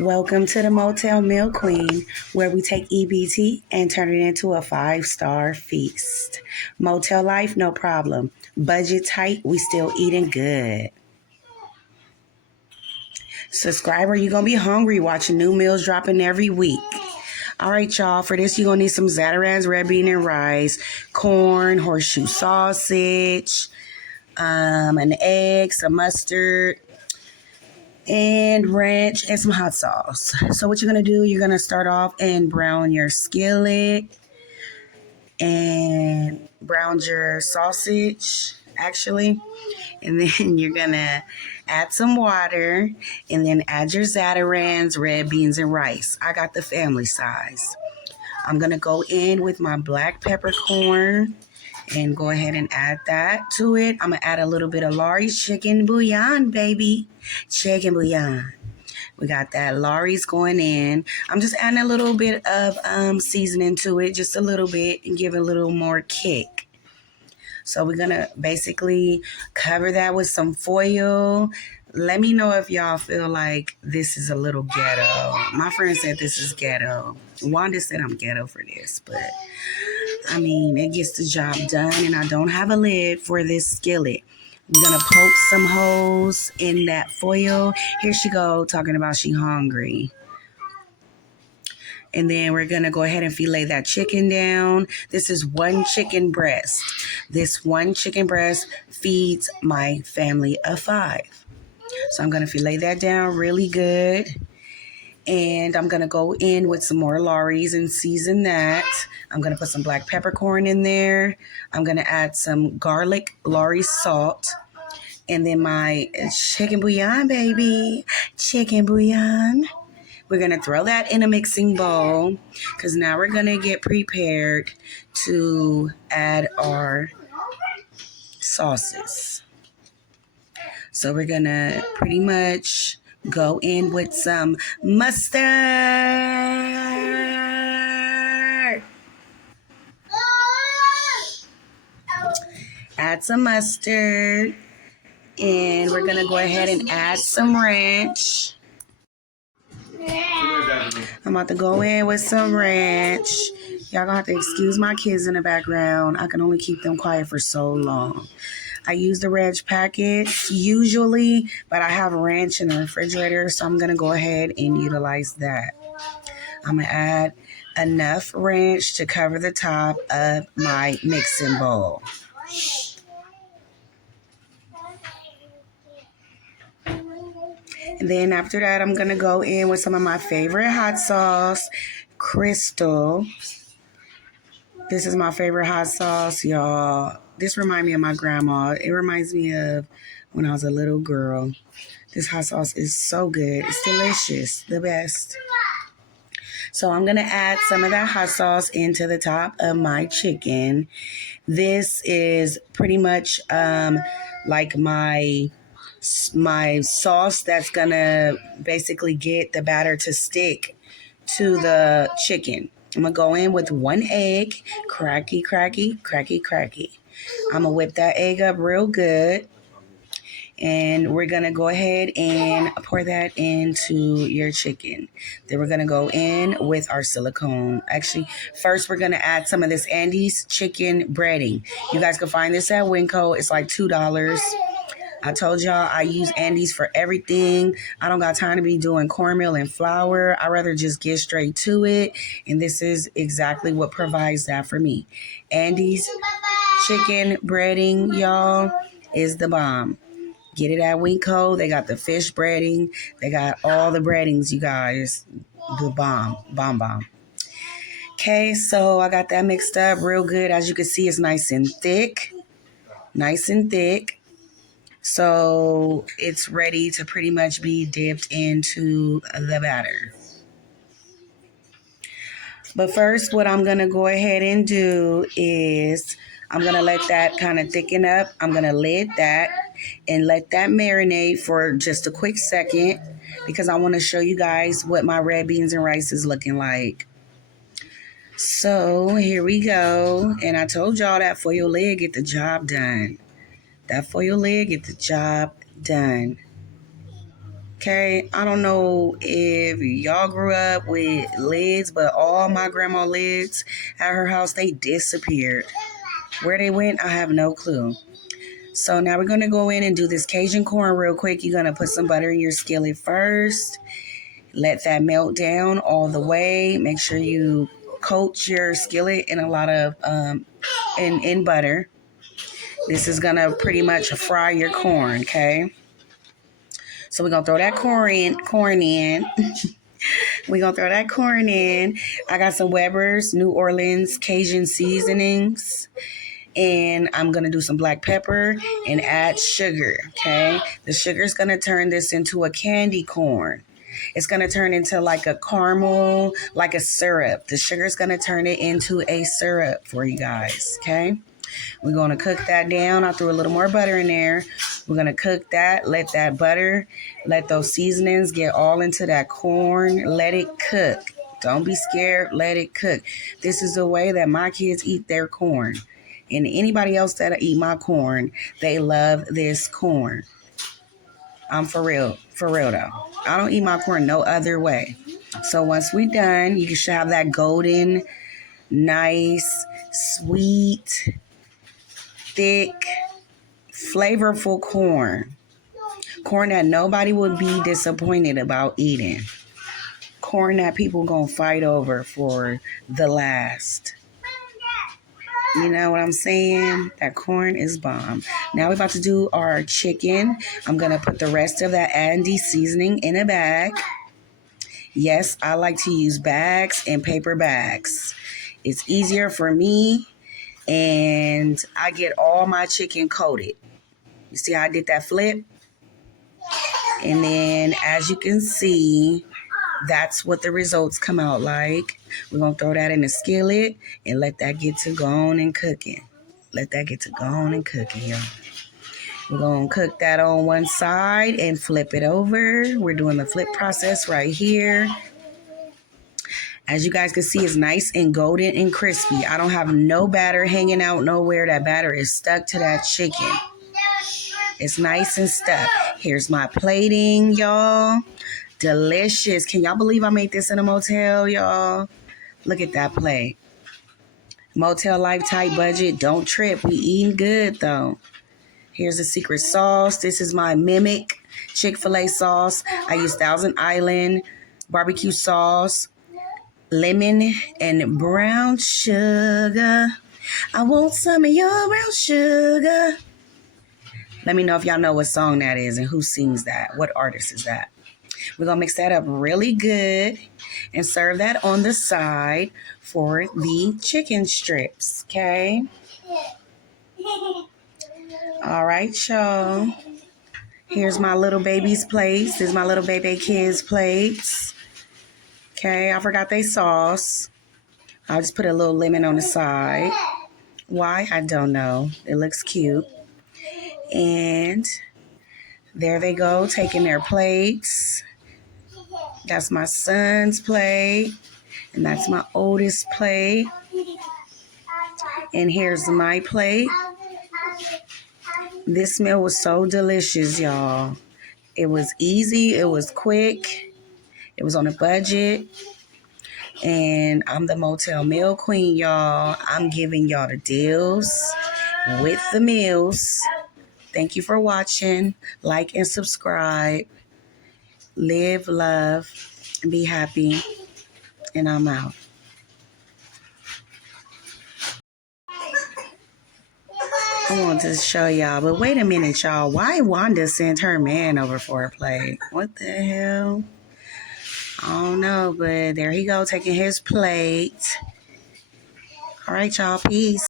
Welcome to the Motel Meal Queen, where we take EBT and turn it into a 5-star feast. Motel life, no problem. Budget tight, we still eating good. Subscriber, you're going to be hungry watching new meals dropping every week. All right, y'all. For this, you're going to need some Zatarain's red bean and rice, corn, horseshoe sausage, an egg, some mustard, and ranch, and some hot sauce. So what you're going to do, you're going to start off and brown your skillet and brown your sausage, actually. And then you're going to add some water and then add your Zatarain's red beans and rice. I got the family size. I'm going to go in with my black peppercorn and go ahead and add that to it. I'm going to add a little bit of Lawry's chicken bouillon, baby. Chicken bouillon. We got that Lawry's going in. I'm just adding a little bit of seasoning to it, just a little bit, and give it a little more kick. So we're going to basically cover that with some foil. Let me know if y'all feel like this is a little ghetto. My friend said this is ghetto. Wanda said I'm ghetto for this, but I mean, it gets the job done, and I don't have a lid for this skillet. I'm going to poke some holes in that foil. Here she go, talking about she hungry. And then we're going to go ahead and fillet that chicken down. This is one chicken breast. This one chicken breast feeds my family of 5. So I'm going to fillet that down really good. And I'm going to go in with some more Lawry's and season that. I'm going to put some black peppercorn in there. I'm going to add some garlic Lawry's salt. And then my chicken bouillon, baby. Chicken bouillon. We're going to throw that in a mixing bowl because now we're going to get prepared to add our sauces. So we're going to pretty much go in with some mustard. Add some mustard. And we're going to go ahead and add some ranch. I'm about to go in with some ranch. Y'all gonna have to excuse my kids in the background. I can only keep them quiet for so long. I use the ranch packet usually, but I have ranch in the refrigerator, so I'm gonna go ahead and utilize that. I'm gonna add enough ranch to cover the top of my mixing bowl. And then after that, I'm going to go in with some of my favorite hot sauce, Crystal. This is my favorite hot sauce, y'all. This reminds me of my grandma. It reminds me of when I was a little girl. This hot sauce is so good. It's delicious. The best. So I'm going to add some of that hot sauce into the top of my chicken. This is pretty much like my sauce that's gonna basically get the batter to stick to the chicken. I'm gonna go in with 1 egg, cracky. I'm gonna whip that egg up real good, and we're gonna go ahead and pour that into your chicken. Then we're gonna go in with our silicone. Actually, first we're gonna add some of this Andy's chicken breading. You guys can find this at Winco. It's like $2. I told y'all I use Andy's for everything. I don't got time to be doing cornmeal and flour. I'd rather just get straight to it. And this is exactly what provides that for me. Andy's chicken breading, y'all, is the bomb. Get it at Winco. They got the fish breading. They got all the breadings, you guys. The bomb. Okay, so I got that mixed up real good. As you can see, it's nice and thick. So it's ready to pretty much be dipped into the batter. But first, what I'm going to go ahead and do is I'm going to let that kind of thicken up. I'm going to lid that and let that marinate for just a quick second because I want to show you guys what my red beans and rice is looking like. So here we go. And I told y'all that foil lid get the job done. That foil lid get the job done. Okay, I don't know if y'all grew up with lids, but all my grandma lids at her house, they disappeared. Where they went, I have no clue. So now we're going to go in and do this Cajun corn real quick. You're going to put some butter in your skillet first. Let that melt down all the way. Make sure you coat your skillet in a lot of in butter. This is going to pretty much fry your corn, okay? So we're going to throw that corn in. We're going to throw that corn in. I got some Weber's New Orleans Cajun seasonings. And I'm going to do some black pepper and add sugar, okay? The sugar is going to turn this into a candy corn. It's going to turn into like a caramel, like a syrup. The sugar is going to turn it into a syrup for you guys, okay? We're going to cook that down. I threw a little more butter in there. We're going to cook that. Let that butter, let those seasonings get all into that corn. Let it cook. Don't be scared. Let it cook. This is the way that my kids eat their corn. And anybody else that eat my corn, they love this corn. I'm for real though. I don't eat my corn no other way. So once we're done, you should have that golden, nice, sweet, thick, flavorful corn. Corn that nobody would be disappointed about eating. Corn that people gonna fight over for the last. You know what I'm saying? That corn is bomb. Now we're about to do our chicken. I'm going to put the rest of that Andy seasoning in a bag. Yes, I like to use bags and paper bags. It's easier for me, and I get all my chicken coated. You see how I did that flip? And then as you can see, that's what the results come out like. We're going to throw that in the skillet and let that get to going and cooking. Let that get to going and cooking, y'all. We're going to cook that on one side and flip it over. We're doing the flip process right here. As you guys can see, it's nice and golden and crispy. I don't have no batter hanging out nowhere. That batter is stuck to that chicken. It's nice and stuck. Here's my plating, y'all. Delicious. Can y'all believe I made this in a motel, y'all? Look at that plate. Motel life tight budget. Don't trip. We eating good, though. Here's the secret sauce. This is my Mimic Chick-fil-A sauce. I use Thousand Island barbecue sauce, lemon, and brown sugar. I want some of your brown sugar. Let me know if y'all know what song that is and who sings that. What artist is that? We're going to mix that up really good and serve that on the side for the chicken strips, okay? All right, y'all. Here's my little baby's plates. This is my little baby kids' plates. Okay, I forgot they sauce. I'll just put a little lemon on the side. Why? I don't know. It looks cute. And there they go, taking their plates. That's my son's plate, and that's my oldest plate. And here's my plate. This meal was so delicious, y'all. It was easy. It was quick. It was on a budget. And I'm the Motel Meal Queen, y'all. I'm giving y'all the deals with the meals. Thank you for watching. Like and subscribe. Live, love, and be happy. And I'm out. I want to show y'all, but wait a minute, y'all. Why Wanda sent her man over for a plate? What the hell? I don't know, but there he go, taking his plate. All right, y'all. Peace.